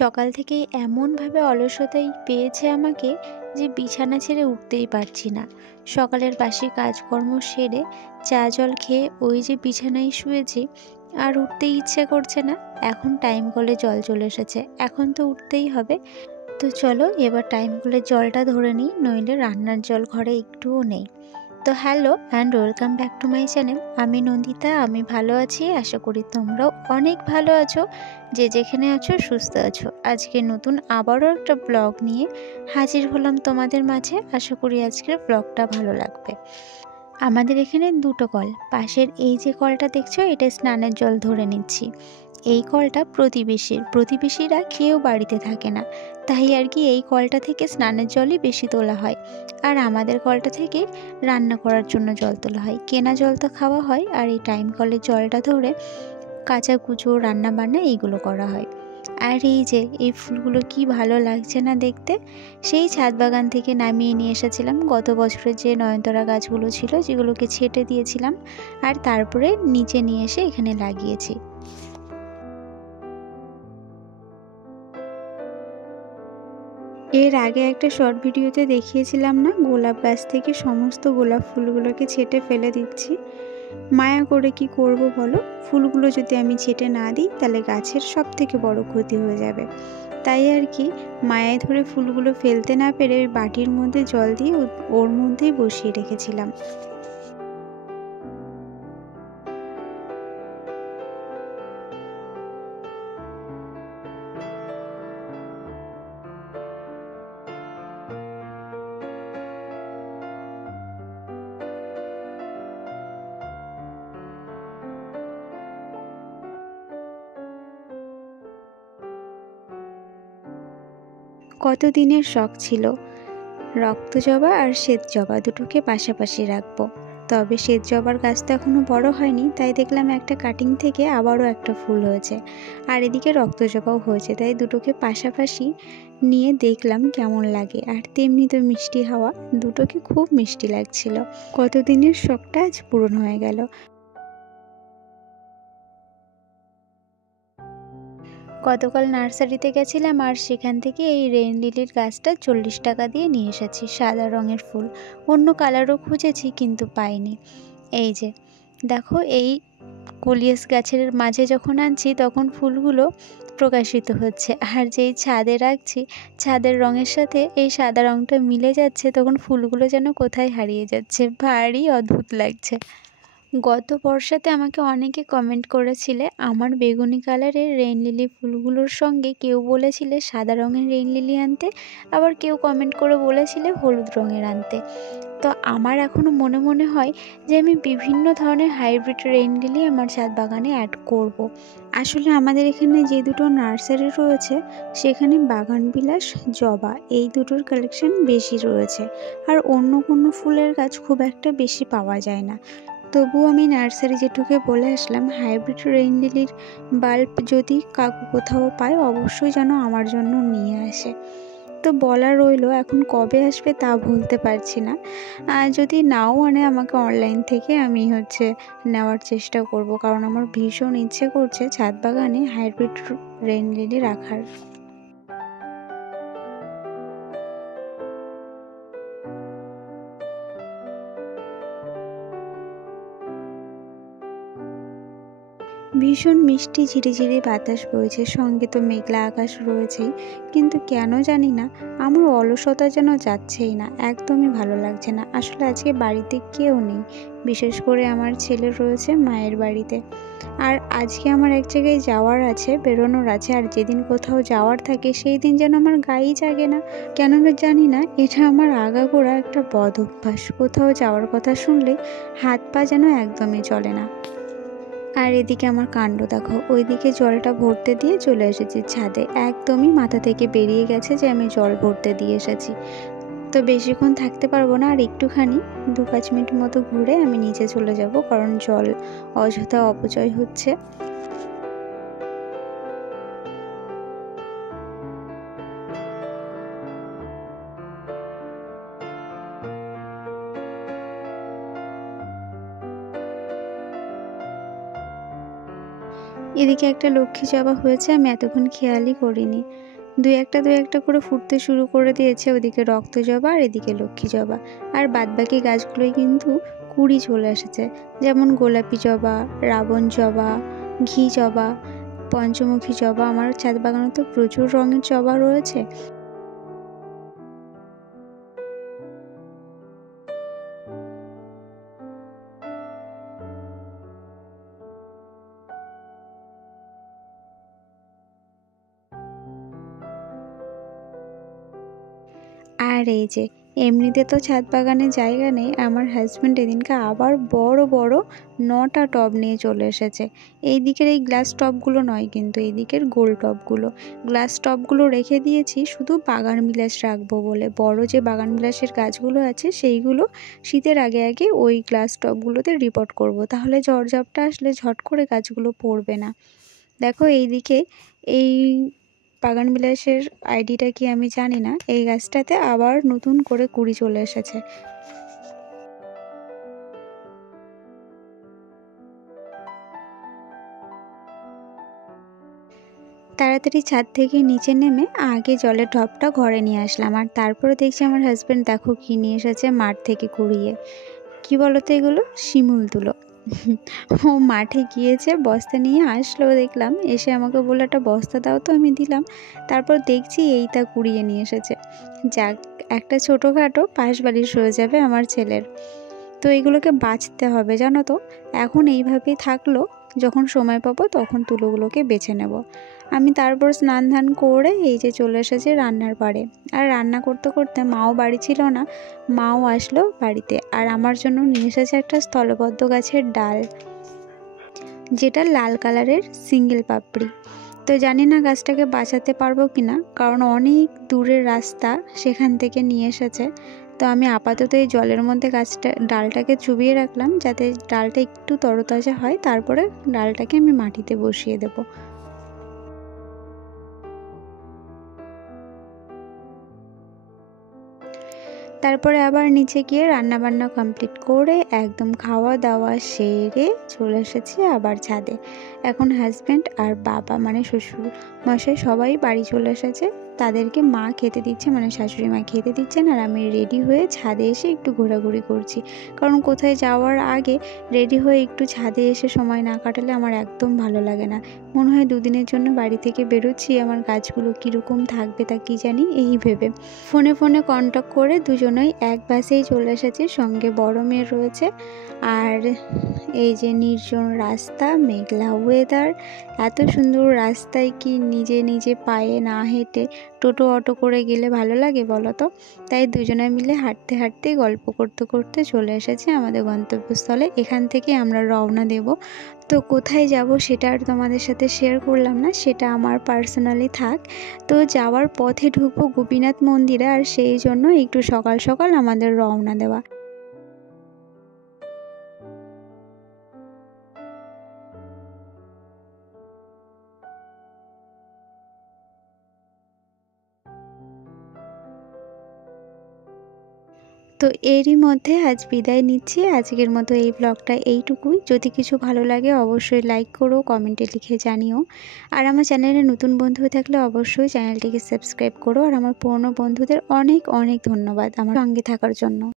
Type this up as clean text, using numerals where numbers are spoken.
সকাল থেকেই এমনভাবে অলসতাই পেয়েছে আমাকে যে বিছানা ছেড়ে উঠতেই পারছি না। সকালের বাসি কাজকর্ম সেরে চা জল খেয়ে ওই যে বিছানায় শুয়েছি, আর উঠতেই ইচ্ছে করছে না। এখন টাইম কলে জল চলে এসেছে, এখন তো উঠতেই হবে। তো চলো এবার টাইম কলে জলটা ধরে নিই, নইলে রান্নার জল ঘরে একটুও নেই। তো hello and welcome back to my channel. আমি নন্দিতা, আমি ভালো আছি, আশা করি তোমরাও অনেক ভালো আছো। যে যেখানে আছো সুস্থ আছো। আজকে নতুন আবারও একটা ব্লগ নিয়ে হাজির হলাম তোমাদের মাঝে। আশা করি আজকের ব্লগটা ভালো লাগবে। আমাদের এখানে দুটো কল, পাশের এই যে কলটা দেখছো এটা স্নানের জল ধরে নিচ্ছি। এই কলটা প্রতিবেশীরা কেউ বাড়িতে থাকে না, তাই আর কি এই কলটা থেকে স্নানের জলই বেশি তোলা হয়। আর আমাদের কলটা থেকে রান্না করার জন্য জল তোলা হয়, কেনা জল তো খাওয়া হয়। আর এই টাইম কলের জলটা ধরে কাঁচা কুচো রান্না বান্না এইগুলো করা হয়। আর এই যে এই ফুলগুলো কি ভালো লাগছে না দেখতে। সেই ছাদ বাগান থেকে নামিয়ে নিয়ে এসেছিলাম গত বছরের যে নয়নতারা গাছগুলো ছিল, যেগুলোকে ছেটে দিয়েছিলাম, আর তারপরে নিচে নিয়ে এসে এখানে লাগিয়েছি। এর আগে একটা শর্ট ভিডিওতে দেখিয়েছিলাম না, গোলাপ গাছ থেকে সমস্ত গোলাপ ফুলগুলোকে ছেটে ফেলে দিচ্ছি। মায়া করে কি করব বলো, ফুলগুলো যদি আমি ছেটে না দিই তাহলে গাছের সব থেকে বড় ক্ষতি হয়ে যাবে। তাই আর কি মায়ায় ধরে ফুলগুলো ফেলতে না পেরে ওই বাটির মধ্যে জল দিয়ে ওর মধ্যেই বসিয়ে রেখেছিলাম। কত দিনের শখ ছিল রক্ত জবা আর শ্বেত জবা দুটোকে পাশাপাশি রাখবো। তবে শ্বেত জবার গাছটা এখনো বড় হয়নি, তাই দেখলাম একটা কাটিং থেকে আবারও একটা ফুল হয়েছে, আর এদিকে রক্ত জবাও হয়েছে। তাই দুটোকে পাশাপাশি নিয়ে দেখলাম কেমন লাগে। আর তেমনি তো মিষ্টি হাওয়া, দুটোকে খুব মিষ্টি লাগছিল। কতদিনের শখটা আজ পূরণ হয়ে গেল। গতকাল নার্সারিতে গেছিলাম, আর সেখান থেকে এই রেইন লিলির গাছটা 40 টাকা দিয়ে নিয়ে এসেছি। সাদা রঙের ফুল, অন্য কালারও খুঁজেছি কিন্তু পাইনি। এই যে দেখো, এই কলিয়াস গাছের মাঝে যখন আনছি তখন ফুলগুলো প্রকাশিত হচ্ছে, আর যেই ছাদে রাখছি ছাদের রঙের সাথে এই সাদা রঙটা মিলে যাচ্ছে, তখন ফুলগুলো যেন কোথায় হারিয়ে যাচ্ছে, ভারী অদ্ভুত লাগছে। গত বর্ষাতে আমাকে অনেকে কমেন্ট করেছিলে আমার বেগুনি কালারের রেইন লিলি ফুলগুলোর সঙ্গে, কেউ বলেছিলে সাদা রঙের রেইন লিলি আনতে, আবার কেউ কমেন্ট করে বলেছিলে হলুদ রঙের আনতে। তো আমার এখনও মনে মনে হয় যে আমি বিভিন্ন ধরনের হাইব্রিড রেইন লিলি আমার ছাদ বাগানে অ্যাড করব। আসলে আমাদের এখানে যে দুটো নার্সারি রয়েছে সেখানে বাগানবিলাস, জবা এই দুটোর কালেকশন বেশি রয়েছে, আর অন্য কোনো ফুলের গাছ খুব একটা বেশি পাওয়া যায় না। তবুও আমি নার্সারি জেঠুকে বলে আসলাম হাইব্রিড রেইন লিলির বাল্ব যদি কাকু কোথাও পায় অবশ্যই যেন আমার জন্য নিয়ে আসে। তো বলা রইলো, এখন কবে আসবে তা বলতে পারছি না। যদি নাও আনে আমাকে অনলাইন থেকে, আমি নেওয়ার চেষ্টা করব, কারণ আমার ভীষণ ইচ্ছে করছে ছাদ বাগানে হাইব্রিড রেইন লিলি রাখার। ভীষণ মিষ্টি ঝিরিঝিরি বাতাস বইছে, সঙ্গে তো মেঘলা আকাশ রয়েছেই, কিন্তু কেন জানি না আমার অলসতা যেন যাচ্ছেই না, একদমই ভালো লাগছে না। আসলে আজকে বাড়িতে কেউ নেই, বিশেষ করে আমার ছেলে রয়েছে মায়ের বাড়িতে। আর আজকে আমার এক জায়গায় যাওয়ার আছে, বেরোনোর আছে, আর যেদিন কোথাও যাওয়ার থাকে সেই দিন যেন আমার গায়ে জাগে না। কেন জানি না, এটা আমার আগাগোড়া একটা বদ অভ্যাস। কোথাও যাওয়ার কথা শুনলে হাত পা যেন একদমই চলে না। আর এদিকে আমার কাণ্ড দেখো, ওইদিকে জলটা ভরতে দিয়ে চলে এসেছি ছাদে, একদমই মাথা থেকে বেরিয়ে গেছে যে আমি জল ভরতে দিয়ে এসেছি। তো বেশিক্ষণ থাকতে পারবো না, আর একটুখানি 2-5 মিনিট মতো ঘুরে আমি নিচে চলে যাব, কারণ জল অযথা অপচয় হচ্ছে। এদিকে একটা লক্ষ্মী জবা হয়েছে, আমি এতক্ষণ খেয়ালই করিনি। দু একটা করে ফুটতে শুরু করে দিয়েছে। ওদিকে রক্ত জবা আর এদিকে লক্ষ্মী জবা। আর বাদবাকি গাছগুলোই কিন্তু কুড়ি চলে এসেছে, যেমন গোলাপি জবা, রাবণ জবা, ঘি জবা, পঞ্চমুখী জবা। আমার ছাদ বাগানে তো প্রচুর রঙের জবা রয়েছে। আর এই যে এমনিতে তো ছাদ বাগানে জায়গা নেই, আমার হাজব্যান্ড এদিনকে আবার বড় বড় 9টা টব নিয়ে চলে এসেছে। এই দিকের এই গ্লাস টবগুলো নয়, কিন্তু এই দিকের গোল টবগুলো। গ্লাস টবগুলো রেখে দিয়েছি শুধু বাগান বিলাস রাখবো বলে। বড় যে বাগান বিলাসের গাছগুলো আছে সেইগুলো শীতের আগে আগে ওই গ্লাস টবগুলোতে রিপোর্ট করব, তাহলে ঝড়ঝাপটা আসলে ঝট করে গাছগুলো পড়বে না। দেখো এইদিকে এই বাগান বিলাসের আইডিটা কি আমি জানি না, এই গাছটাতে আবার নতুন করে কুড়ি চলে এসেছে। তাড়াতাড়ি ছাদ থেকে নিচে নেমে আগে জলের ঢপটা ঘরে নিয়ে আসলাম, আর তারপরে দেখছি আমার হাজব্যান্ড দেখো কি নিয়ে এসেছে মাঠ থেকে কুড়িয়ে। কি বলতো এগুলো? শিমুল তুলো। ও মাঠে গিয়েছে, বস্তা নিয়ে আসলো, দেখলাম এসে আমাকে বললো একটা বস্তা দাও, তো আমি দিলাম। তারপর দেখছি এইটা কুড়িয়ে নিয়ে এসেছে। যাক, একটা ছোটোখাটো পাশ বালিশ হয়ে যাবে আমার ছেলের। তো এইগুলোকে বাছতে হবে জানো তো। এখন এইভাবেই থাকলো, যখন সময় পাবো তখন তুলোগুলোকে বেছে নেব। আমি তারপর স্নান ধান করে এই যে চলে এসেছি রান্নার পাড়ে। আর রান্না করতে করতে মাও বাড়ি ছিল না, মাও আসলো বাড়িতে। আর আমার জন্য নিয়ে এসেছে একটা স্থলবদ্ধ গাছের ডাল, যেটা লাল কালারের সিঙ্গেল পাপড়ি। তো জানি না গাছটাকে বাঁচাতে পারবো কিনা, কারণ অনেক দূরের রাস্তা সেখান থেকে নিয়ে এসেছে। তো আমি আপাতত এই জলের মধ্যে ডালটাকে চুবিয়ে রাখলাম, যাতে ডালটা একটু তরতাজা হয়। তারপরে ডালটাকে আমি মাটিতে বসিয়ে দেবো। তারপরে আবার নিচে গিয়ে রান্না বান্না কমপ্লিট করে একদম খাওয়া দাওয়া সেরে চলে এসেছি আবার ছাদে। এখন হাজব্যান্ড আর বাবা মানে শ্বশুর মশাই সবাই বাড়ি চলে এসেছে। তাদেরকে মা খেতে দিচ্ছে, মানে শাশুড়ি মা খেতে দিচ্ছেন, আর আমি রেডি হয়ে ছাদে এসে একটু ঘোরাঘুরি করছি। কারণ কোথায় যাওয়ার আগে রেডি হয়ে একটু ছাদে এসে সময় না কাটালে আমার একদম ভালো লাগে না। মনে হয় দুদিনের জন্য বাড়ি থেকে বেরোচ্ছি, আমার গাছগুলো কীরকম থাকবে তা কি জানি এই ভেবে। ফোনে কন্ট্যাক্ট করে দুজনেই এক বাসেই চলে এসেছি, সঙ্গে বড় মেয়ে রয়েছে। আর এই যে নির্জন রাস্তা, মেঘলা ওয়েদার, এত সুন্দর রাস্তায় কি নিজে পায়ে না হেঁটে টোটো অটো করে গেলে ভালো লাগে বলো তো। তাই দুজনে মিলে হাঁটতে হাঁটতে গল্প করতে করতে চলে এসেছি আমাদের গন্তব্যস্থলে। এখান থেকে আমরা রওনা দেব। তো কোথায় যাব সেটা আর তোমাদের সাথে শেয়ার করলাম না, সেটা আমার পার্সোনালি থাক। তো যাওয়ার পথে ঢুকবো গোপীনাথ মন্দিরে, আর সেই জন্য একটু সকাল সকাল আমাদের রওনা দেওয়া। তো এরই মধ্যে আজ বিদায় নিচ্ছি। আজকের মতো এই ব্লগটা এইটুকুই। যদি কিছু ভালো লাগে অবশ্যই লাইক করো, কমেন্টে লিখে জানিও। আর আমার চ্যানেলে নতুন বন্ধু হয়ে থাকলে অবশ্যই চ্যানেলটিকে সাবস্ক্রাইব করো। আর আমার পুরনো বন্ধুদের অনেক ধন্যবাদ আমার সঙ্গে থাকার জন্য।